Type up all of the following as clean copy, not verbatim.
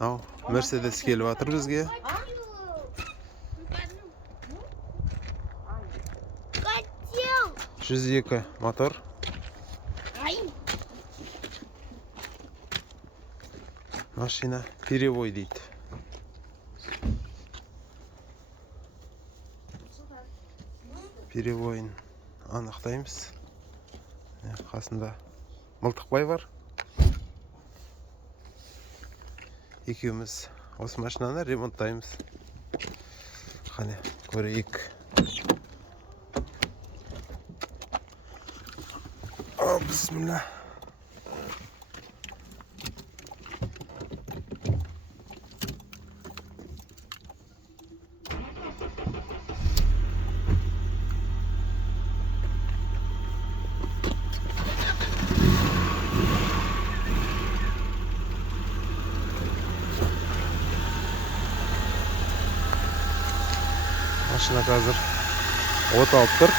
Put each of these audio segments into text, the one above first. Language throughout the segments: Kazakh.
Ау, Мерседес келіп жатыр бізге. 102 мотор. Машина перевой дейді. Перевойын анықтаймыз. Қасында Мылтықбай бар. Екеуміз осы машинаны ремонттаймыз. Қане, көрейік. Бисмилlah. Машина қазір от алып тұр.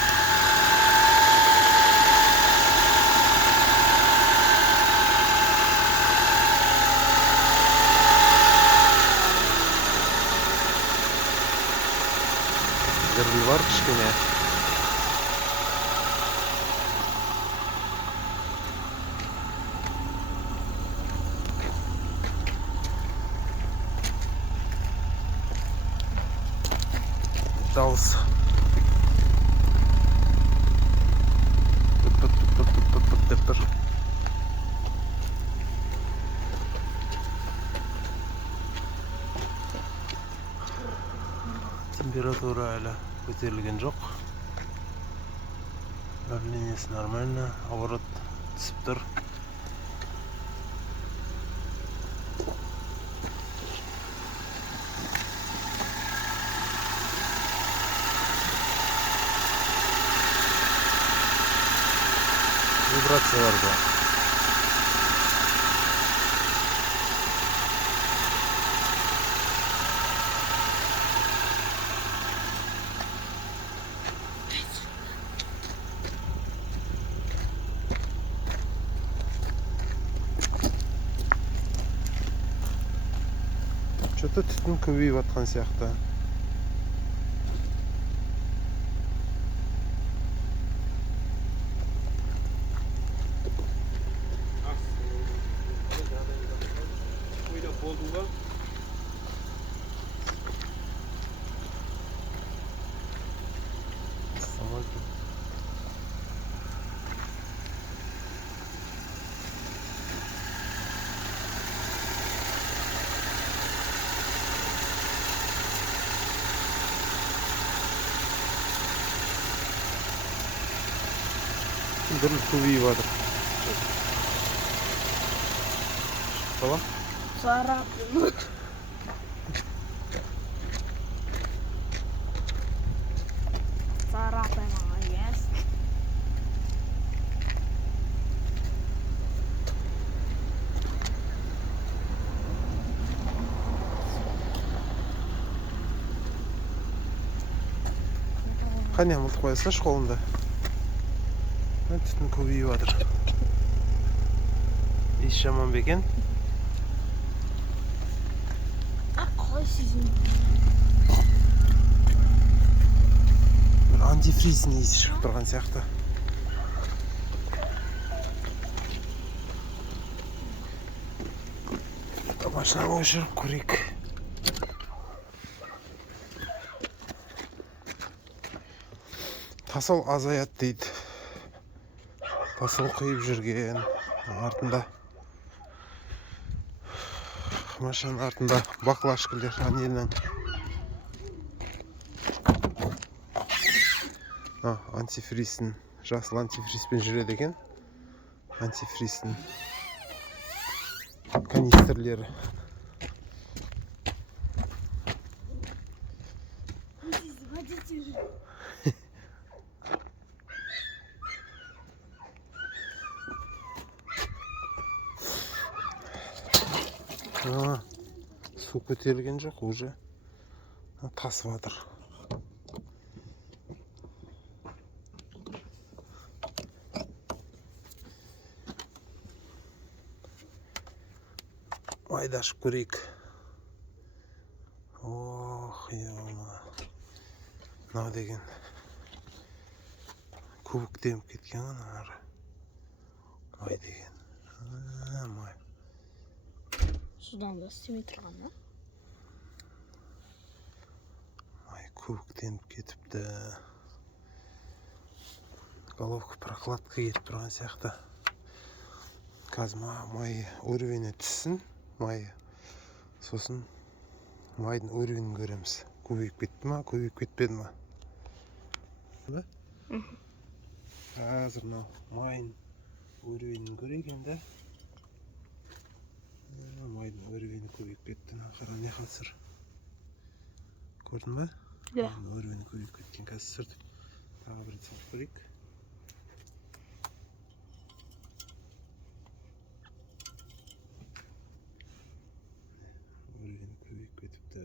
Діріл бар кішкене. Дауыс. Пыт-пыт деп тұр. Температура әлі көтерілген жоқ. Давлениесі нормально, оборот түсіп тұр. Вибрациялар бар. Что-то түтін көбейіп жатқан сияқты. Діріл көбейіп жатыр. Шықпала? Царапина. Царапина, yes. Қане, Мылтықбай, салшы қолында. Түтін көбейіп жатыр. Иіс жаман ба екен? Қалай сезім? Бір антифриздің иісі шығып тұрған сияқты. Машинаны өшіріп көрейік. Тасыл азаят дейді. Тасыл құйып жүрген артында. Машинаның артында баклашкілер анелінің. Антифриздің, жасыл антифризбен жүреді екен. Антифриздің канистрлері. Су көтерілген жоқ, уже тасып жатыр. майды ашып көрейік. Ох, ема. Мынау деген көбіктеніп кеткен ғой ары. Май деген. Май. Судан да істемей тұрған ба? Май көбіктеніп кетіпті. Головка прокладка кетіп тұрған сияқты. Қазір май уровені түссін. Май. Сосын майдың уровенін көреміз. Көбейіп кетті ма, көбейіп кетпеді ма? Қазір мынау майдың уровенін көрейік енді. Майдың уровені көбейіп кетті. Қара не қазір? Көрдің ба? Иә. Уровені көбейіп кеткен. Қазір сүртіп тағы бір салып көрейік. Уровені көбейіп кетіпті.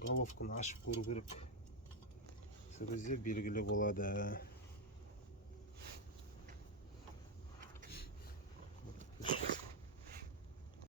Головканы ашып көру керек. Сол кезде белгілі болады.